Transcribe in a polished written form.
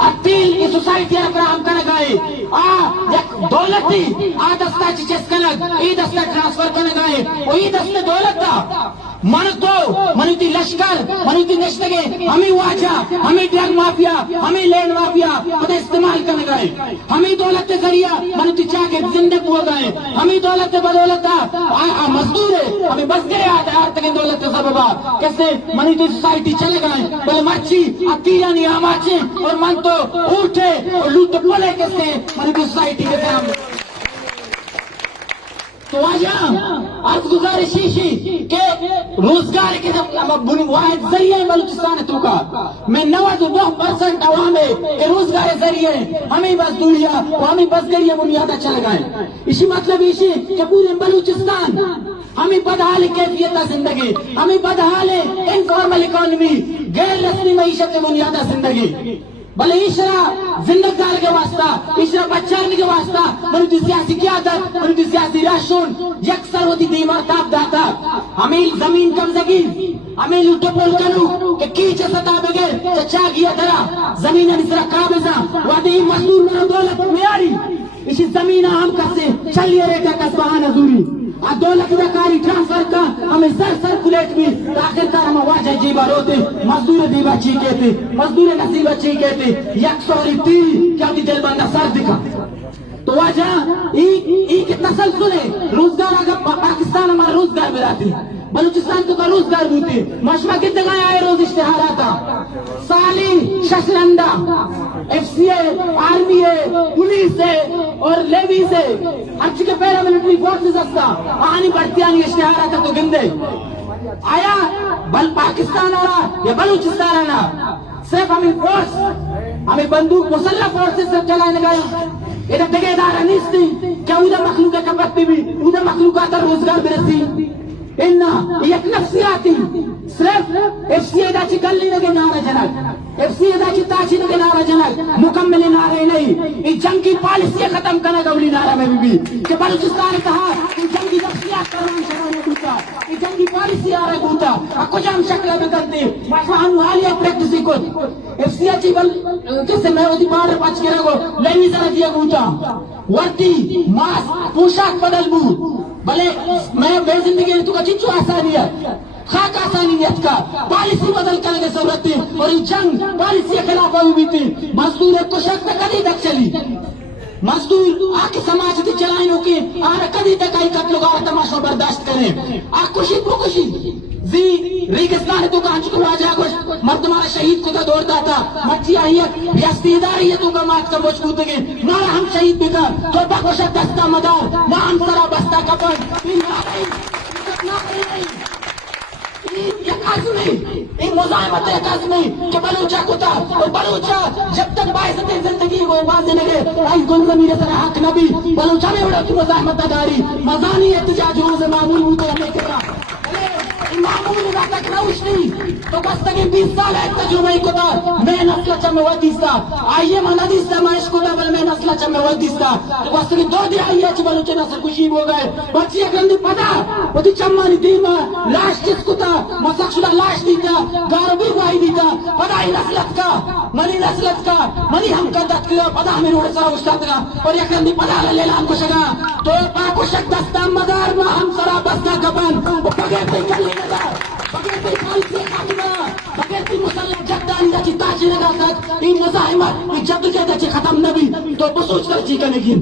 التیل کی سوسائٹی فراہم کرنے گئے دولتی دستہ چیز کنگ ای دستہ ٹرانسفر کرنے گئے وہ ای دستہ دولت تھا من تو منیتی لشکر منیتی نشتگے ہمیں واجہ ہمیں ڈرگ مافیا ہمیں لینڈ مافیا خود استعمال کرنے گئے ہمیں دولت ذریعہ منیتی چاہ کے زندگ ہو گئے ہمیں دولت بدولت مزدور ہے ہمیں بس گئے آدھار تک دولت سببا کیسے منیتی سوسائٹی چلے گئے بولے مرچی اتیرانی آماچیں اور من تو اٹھے اور لوٹ پولے کیسے منیتی سوسائٹی کے سامنے تو آج گزارشی کہ روزگار کے واحد ذریعہ بلوچستان تو کا میں 92% عوام ہے کہ روزگار ذریعے ہمیں بس دولیا ہمیں بس گریہ بنیادہ چل گئے اسی مطلب اسی کہ پورے بلوچستان ہمیں بدحال کیفیت زندگی ہمیں بدحال انفارمل اکانومی غیر رسمی معیشت بنیادہ زندگی بلے اشرا زندگار کے واسطہ اشرا بچان کے واسطہ منیتی سیاسی قیادت منیتی سیاسی راشن یکسر ہوتی دیمار تاب داتا ہمیں زمین قبضگی ہمیں لوٹو پول کنو کہ کیچے ستا بغیر چچا گیا درہ زمین نسرہ قابضہ وادی مزدور میں دولت میاری اسی زمین ہم کسے چلیے رہتا کسبہان حضوری دولت دکاری ٹرانسفر کا ہمیں سرکولیٹ بھی آخر کار ہم واجہ جیبا روتے مزدور دیبا چی کہتے مزدور نصیبہ چی کہتے یک سوری تیری کیا ہوتی دل بندہ سر دکھا تو واجہ ایک تسلسل ہے روزگار اگر پاکستان ہمارا روزگار ملاتی بلوچستان تو کا روزگار بوتی مشمع کتنے گئے آئے روز اشتہاراتا سالی ششرندہ ایف سی ہے آرمی ہے پولیس ہے اور لیویز ہے اچھی کے پیرا ملٹری فورسز استا آنی بڑھتی آنی اشتہاراتا تو گندے آیا بل پاکستان آرہا یا بلوچستان آنا صرف ہمیں فورس ہمیں بندوق مسلح فورسز سے چلائے گئے ادھر تگے ادارہ نیستی کیا ادھر مخلوق کبتی بھی ادھر مخلوقات روزگار برسی انہا یک نفسیاتی صرف ایف سی ایدہ چی گلی نگے نارا جنگ ایف سی ایدہ چی تاچی نگے نارا جنگ مکمل نارے نہیں ای جنگ کی پالیسی ختم کرنے گولی نارا میں بھی کہ بلوچستان کہا ای جنگی نفسیات کرنے شرانے گوتا ای جنگی پالیسی آرہ گوتا اکو جام شکلہ بکرتے ماشوان حالیہ پریکٹسی کو ایف سی ایچی بل کسے میں ہوتی بارے پاچ کے رگو لیوی ذرا دیا گوتا ورتی ماس پوشاک بدل بود بلے میں بے زندگی تو کا چچو آسانیت خاک آسانیت کا پالیسی بدل کرنے ضرورت تھی اور یہ جنگ پالیسی خلاف ہوئی تھی مزدور کو شک تک کدی تک چلی مزدور آکے سماج تھی چلائنوں کی آرہ کدی تک آئی قتل گار تماشوں برداشت کریں آکھ کشی کو کشی زی ریگستان تو کا انچکو واجہ کچھ مردمارا شہید کو تا دوڑتا تھا مچی آئیت ریاستیداریتوں کا مات کا مجبوط گئے نارا ہم شہید بھی کر تو بخوشت دستا مدار نہ ہم سرا بستا کپن یک عزمی ایک مزاحمت ایک عزمی کہ بلوچہ کو تھا اور بلوچہ جب تک باعثت زندگی کو واضح نگے آئی گن زمین سر حق نبی بلوچہ میں اڑا کی مزاحمت داری مزانی احتجاج روز معمول ہوتے ہمیں کرا معمول تک نوش نہیں تو بس تک 20 سال ہے تجربہ کو تھا میں نسل چم ودیستا آئیے من ندیستا میں عشق ہوتا بل میں نسل چم ودیستا تو بس تک 2 دہائی ہے بلوچے نسل خوشیب ہو گئے بچی ایک گندی پتا وہ تھی چمانی دیما لاش جس کو تھا مسخ شدہ لاش دیتا گاربی بائی دیتا پتا ہی نسلت کا منی ہم کا دت کیا پتا ہمیں روڑے سارا استاد کا اور ایک گندی پتا لے لام کو شگا تو پاکو شک دستا مدار میں ہم سرا بستا کبن وہ بغیر تے کر لے بغیر تے پالیسی کاٹنا بغیر تے مسلح جدانی دا چی تاچی نگا تک این مزاحمت جد جدہ چی ختم نبی تو بسوچ کر چی کرنے گی